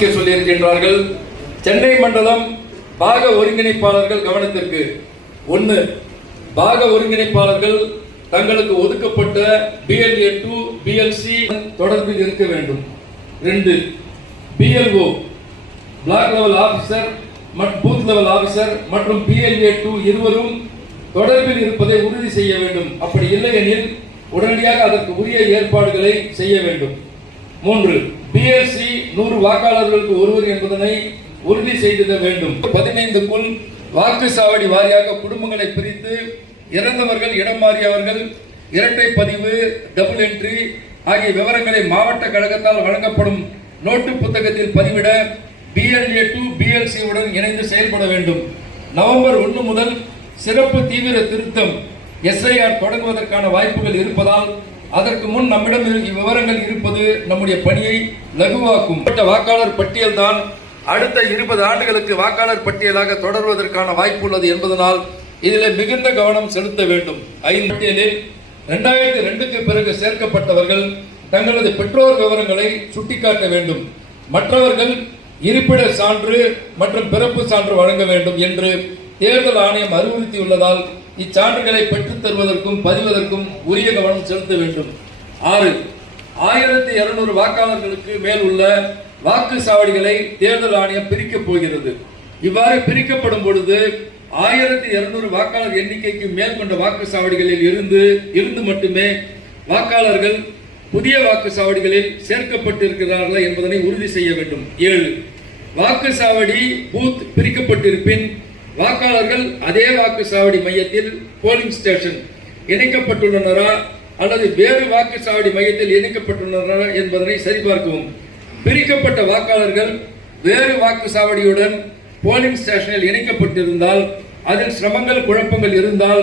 வாசிக்க சொல்லியிருக்கின்றார்கள். சென்னை மண்டலம் பாக ஒருங்கிணைப்பாளர்கள் கவனத்திற்கு. ஒன்று பாக ஒருங்கிணைப்பாளர்கள் தங்களுக்கு ஒதுக்கப்பட்ட பிஎல்ஏ டூ பிஎல்சி தொடர்பில் இருக்க வேண்டும். ரெண்டு BLO block level officer booth level officer மற்றும் பிஎல்ஏ டூ இருவரும் தொடர்பில் இருப்பதை உறுதி செய்ய வேண்டும். அப்படி இல்லை எனில் உடனடியாக அதற்கு உரிய ஏற்பாடுகளை செய்ய வேண்டும். மூன்று பிஎஸ்சி நூறு வாக்காளர்களுக்கு ஒருவர் என்பதனை உறுதி செய்திட வேண்டும். பதினைந்துக்குள் வாக்கு சாவடி வாரியாக குடும்பங்களை பிரித்து இறந்தவர்கள் இடம் மாறியவர்கள் இரட்டை பதிவு டபுள் என்ட்ரி ஆகிய விவரங்களை மாவட்ட கழகத்தால் வழங்கப்படும் நோட்டு புத்தகத்தில் பதிவிட பிஎல்ஏ டு பிஎல்சி உடன் இணைந்து செயல்பட வேண்டும். நவம்பர் ஒன்று முதல் சிறப்பு தீவிர திருத்தம் எஸ்ஐஆர் தொடங்குவதற்கான வாய்ப்புகள் இருப்பதால் அதற்கு முன் நம்மிடம் விவரங்கள் இருப்பது நம்முடைய பணியை லகுவாக்கும். பட்ட வாக்காளர் பட்டியல் தான் அடுத்த இருபது ஆண்டுகளுக்கு வாக்காளர் பட்டியலாக தொடர்வதற்கான வாய்ப்பு உள்ளது என்பதனால் இதில் மிகுந்த கவனம் செலுத்த வேண்டும். ஐந்து பட்டியலில் இரண்டாயிரத்தி ரெண்டுக்கு பிறகு சேர்க்கப்பட்டவர்கள் தங்களது பெற்றோர் விவரங்களை சுட்டிக்காட்ட வேண்டும். மற்றவர்கள் இருப்பிட சான்று மற்றும் பிறப்பு சான்று வழங்க வேண்டும் என்று தேர்தல் ஆணையம் அறிவுறுத்தியுள்ளதால் இச்சான்றுகளை பெற்றுத் தருவதற்கும் பதிவதற்கும் உரிய கவனம் செலுத்த வேண்டும். ஆறு ஆயிரத்தி இருநூறு வாக்காளர்களுக்கு மேல் உள்ள வாக்கு சாவடிகளை தேர்தல் ஆணையம் பிரிக்கப் போகிறது. இவ்வாறு பிரிக்கப்படும் பொழுது ஆயிரத்தி இருநூறு வாக்காளர் எண்ணிக்கைக்கு மேல் கொண்ட வாக்கு சாவடிகளில் இருந்து இருந்து மட்டுமே வாக்காளர்கள் புதிய வாக்கு சாவடிகளில் சேர்க்கப்பட்டிருக்கிறார்களா என்பதனை உறுதி செய்ய வேண்டும். ஏழு வாக்கு சாவடி பூத் பிரிக்கப்பட்டிருப்பின் வாக்காளர்கள் அதே வாக்குச்சாவடி மையத்தில் போலிங் ஸ்டேஷன் இணைக்கப்பட்டுள்ளனரா அல்லது வேறு வாக்குச்சாவடி மையத்தில் இணைக்கப்பட்டுள்ளனரா என்பதனை சரிபார்க்கவும். பிரிக்கப்பட்ட வாக்காளர்கள் வேறு வாக்கு சாவடியுடன் போலிங் ஸ்டேஷனில் இணைக்கப்பட்டிருந்தால் அதில் சிரமங்கள் குழப்பங்கள் இருந்தால்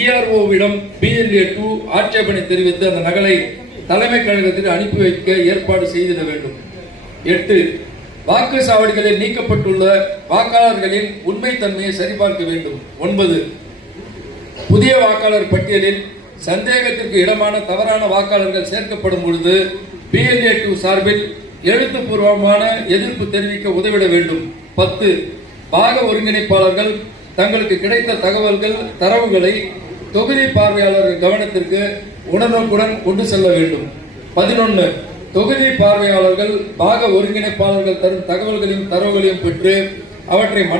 இஆர்ஓவிடம் பிஎல்ஏ டூ ஆட்சேபனை தெரிவித்து அந்த நகலை தலைமை கழகத்தில் அனுப்பி வைக்க ஏற்பாடு செய்திட வேண்டும். எட்டு வாக்கு சாவடிகளில் நீக்கப்பட்டுள்ள வாக்காளர்களின் உண்மைத்தன்மையை சரிபார்க்க வேண்டும். ஒன்பது புதிய வாக்காளர் பட்டியலில் சந்தேகத்திற்கு இடமான தவறான வாக்காளர்கள் சேர்க்கப்படும் பொழுது பிஎல்ஏ டூ சார்பில் எழுத்துப்பூர்வமான எதிர்ப்பு தெரிவிக்க உதவிட வேண்டும். பத்து பாக ஒருங்கிணைப்பாளர்கள் தங்களுக்கு கிடைத்த தகவல்கள் தரவுகளை தொகுதி பார்வையாளர்கள் கவனத்திற்கு உடனுக்குடன் கொண்டு செல்ல வேண்டும். பதினொன்று தொகுதி பார்வையாளர்கள் பாக ஒருங்கிணைப்பாளர்கள் தரும் தகவல்களையும் தரவுகளையும் பெற்று அவற்றை மன்